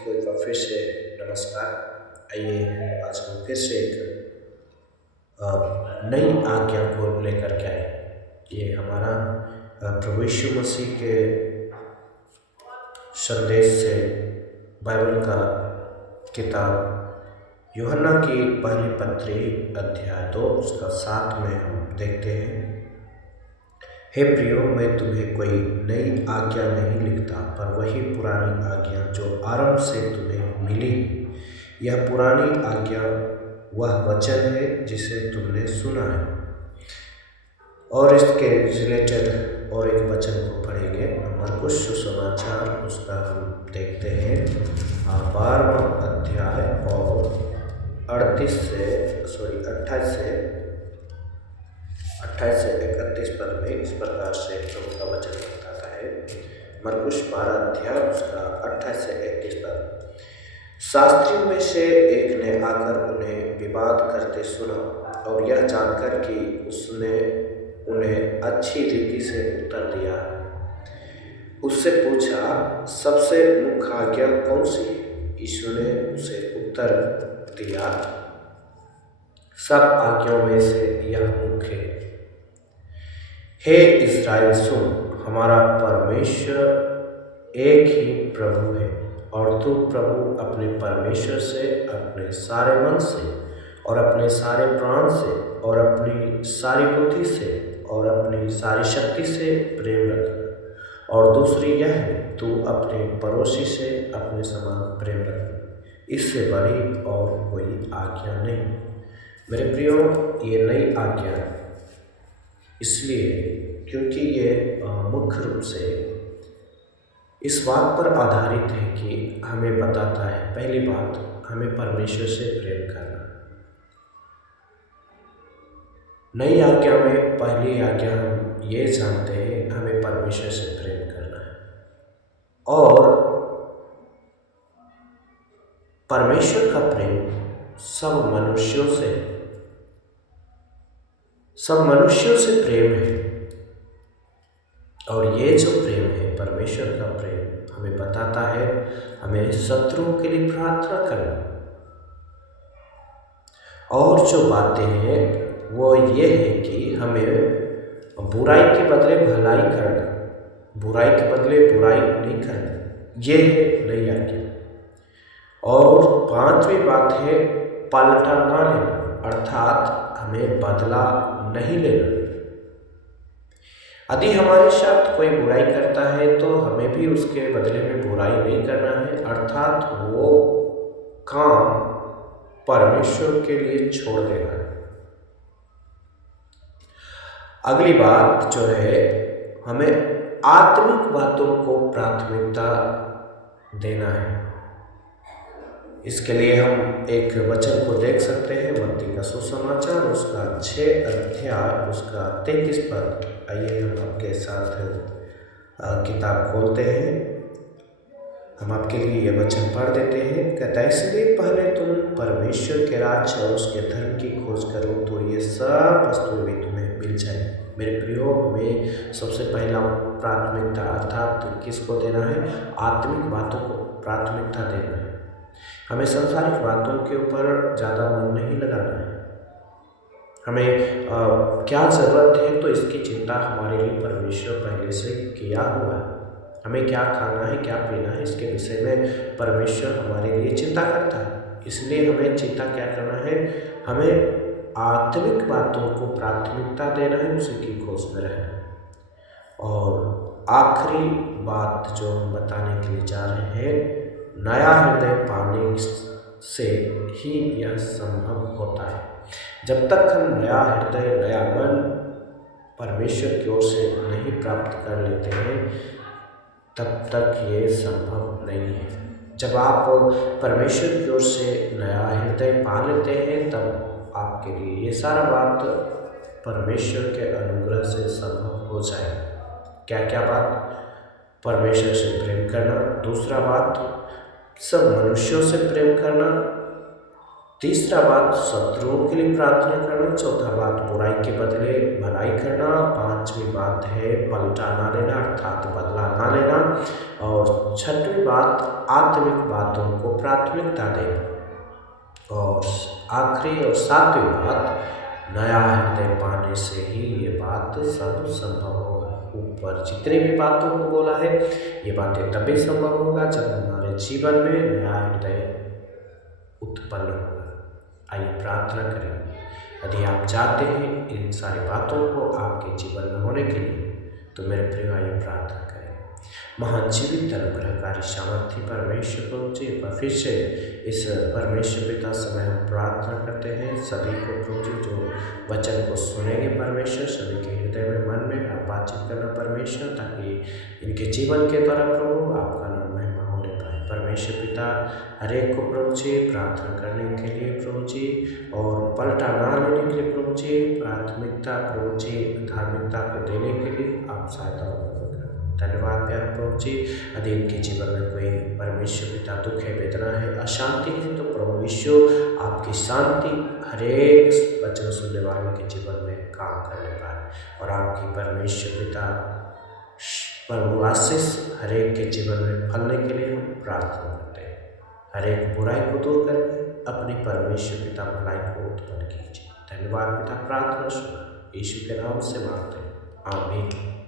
को एक बार फिर से नमस्कार। आइए आज हम फिर से एक नई आज्ञा को लेकर के आए। ये हमारा प्रभु यीशु मसीह के संदेश से बाइबल का किताब यूहन्ना की पहली पत्री अध्याय 2 उसका 7 में हम देखते हैं। हे प्रियो, मैं तुम्हें कोई नई आज्ञा नहीं लिखता, पर वही पुरानी आज्ञा जो आरंभ से तुम्हें मिली। यह पुरानी आज्ञा वह वचन है जिसे तुमने सुना है। और इसके रिलेटेड और एक वचन को पढ़ेंगे। मरकुस सुसमाचार उसका हम देखते हैं 12वां अध्याय और 28 से 31 पद में इस प्रकार से प्रभु का वचन बताता है। मरकुस 12 अध्याय उसका 28 से 31 पद। शास्त्रियों में से एक ने आकर उन्हें विवाद करते सुना, और यह जानकर कि उसने उन्हें अच्छी रीति से उत्तर दिया, उससे पूछा, सबसे मुख्य आज्ञा कौन सी है? यीशु ने उसे उत्तर दिया, सब आज्ञाओं में से यह मुख्य है। हे इस्राएल सुन, हमारा परमेश्वर एक ही प्रभु है, और तू प्रभु अपने परमेश्वर से अपने सारे मन से और अपने सारे प्राण से और अपनी सारी बुद्धि से और अपनी सारी शक्ति से प्रेम रखना। और दूसरी यह है, तू अपने पड़ोसी से अपने समान प्रेम रखना। इससे बड़ी और कोई आज्ञा नहीं। मेरे प्रियो, ये नई आज्ञा है इसलिए क्योंकि ये मुख्य रूप से इस बात पर आधारित है कि हमें बताता है, पहली बात, हमें परमेश्वर से प्रेम करना। नई आज्ञा में पहली आज्ञा हम ये जानते हैं, हमें परमेश्वर से प्रेम करना है। और परमेश्वर का प्रेम सब मनुष्यों से प्रेम है। और ये जो प्रेम है, परमेश्वर का प्रेम, हमें बताता है हमें शत्रुओं के लिए प्रार्थना करना। और जो बातें हैं वो ये है कि हमें बुराई के बदले भलाई करना, बुराई के बदले बुराई नहीं करना। ये है नई आज्ञा। और 5वीं बात है पलटा ना लेना, अर्थात हमें बदला नहीं लेना। यदि हमारे साथ कोई बुराई करता है तो हमें भी उसके बदले में बुराई नहीं करना है, अर्थात वो काम परमेश्वर के लिए छोड़ देना है। अगली बात जो है, हमें आत्मिक बातों को प्राथमिकता देना है। इसके लिए हम एक वचन को देख सकते हैं, मत्ती का सुसमाचार उसका 6 अध्याय उसका 33 पद। आइए हम आपके साथ किताब खोलते हैं, हम आपके लिए ये वचन पढ़ देते हैं। कहता है, इसलिए पहले तुम परमेश्वर के राज्य और उसके धर्म की खोज करो, तो ये सब वस्तुएं भी तुम्हें मिल जाए। मेरे प्रियो, हमें सबसे पहला प्राथमिकता अर्थात किसको देना है? आत्मिक बातों को प्राथमिकता देना है। हमें संसारिक बातों के ऊपर ज़्यादा मन नहीं लगाना है। हमें क्या ज़रूरत है तो इसकी चिंता हमारे लिए परमेश्वर पहले से किया हुआ है। हमें क्या खाना है, क्या पीना है, इसके विषय में परमेश्वर हमारे लिए चिंता करता है। इसलिए हमें चिंता क्या करना है? हमें आत्मिक बातों को प्राथमिकता देना है, उसी की खोज में रहना। और आखिरी बात जो हम बताने के लिए जा रहे हैं, नया हृदय पाने से ही यह संभव होता है। जब तक हम नया हृदय, नया मन परमेश्वर की ओर से नहीं प्राप्त कर लेते हैं, तब तक ये संभव नहीं है। जब आप परमेश्वर की ओर से नया हृदय पा लेते हैं, तब आपके लिए ये सारा बात परमेश्वर के अनुग्रह से संभव हो जाएगा। क्या क्या बात? परमेश्वर से प्रेम करना, दूसरा बात सब मनुष्यों से प्रेम करना, तीसरा बात, शत्रुओं के लिए प्रार्थना करना। चौथा बात, बुराई के बदले भलाई करना। पांचवी बात है पलटा ना लेना अर्थात बदला ना लेना। और छठवीं बात, आत्मिक बातों को प्राथमिकता देना। और आखिरी और सातवीं बात, नया हृदय पाने से ही ये बात सब संभव होगा। ऊपर जितने भी बातों को बोला है, ये बातें तभी संभव होगा जब हमारे जीवन में नया हृदय उत्पन्न होगा। आइए प्रार्थना करें। यदि आप चाहते हैं इन सारी बातों को आपके जीवन में होने के लिए, तो मेरे प्रिय आइए प्रार्थना करें। महान जीवित अनुग्रहकारी सामर्थी परमेश्वर प्रभु जी, एक बार फिर से इस परमेश्वर पिता समय हम प्रार्थना करते हैं सभी को प्रभु जी जो वचन को सुनेंगे परमेश्वर, सभी के हृदय में मन में आप बातचीत करना परमेश्वर, ताकि इनके जीवन के द्वारा प्रभु आपका नाम महिमा होने पाए। परमेश्वर पिता हर एक को प्रभु जी प्रार्थना करने के लिए प्रभु जी और पलटा ना लेने के लिए प्रभु जी, प्राथमिकता प्रभु जी धार्मिकता को देने के लिए आप सहायता करें। धन्यवाद प्यारे प्रभु जी। यदि इनके जीवन में कोई परमेश्वर पिता दुख है, वेदना है, अशांति है, तो प्रभु यीशु आपकी शांति हरेक वचन सुनने वालों के जीवन में काम करने पाए और आपकी परमेश्वर पिता प्रभु आशीष हरेक के जीवन में फलने के लिए हम प्रार्थना करते हैं। हरेक बुराई को दूर करके अपनी परमेश्वर पिता भलाई को उत्पन्न कीजिए। धन्यवाद पिता, प्रार्थना सुना यीशु के नाम से मांगते हैं, आमीन।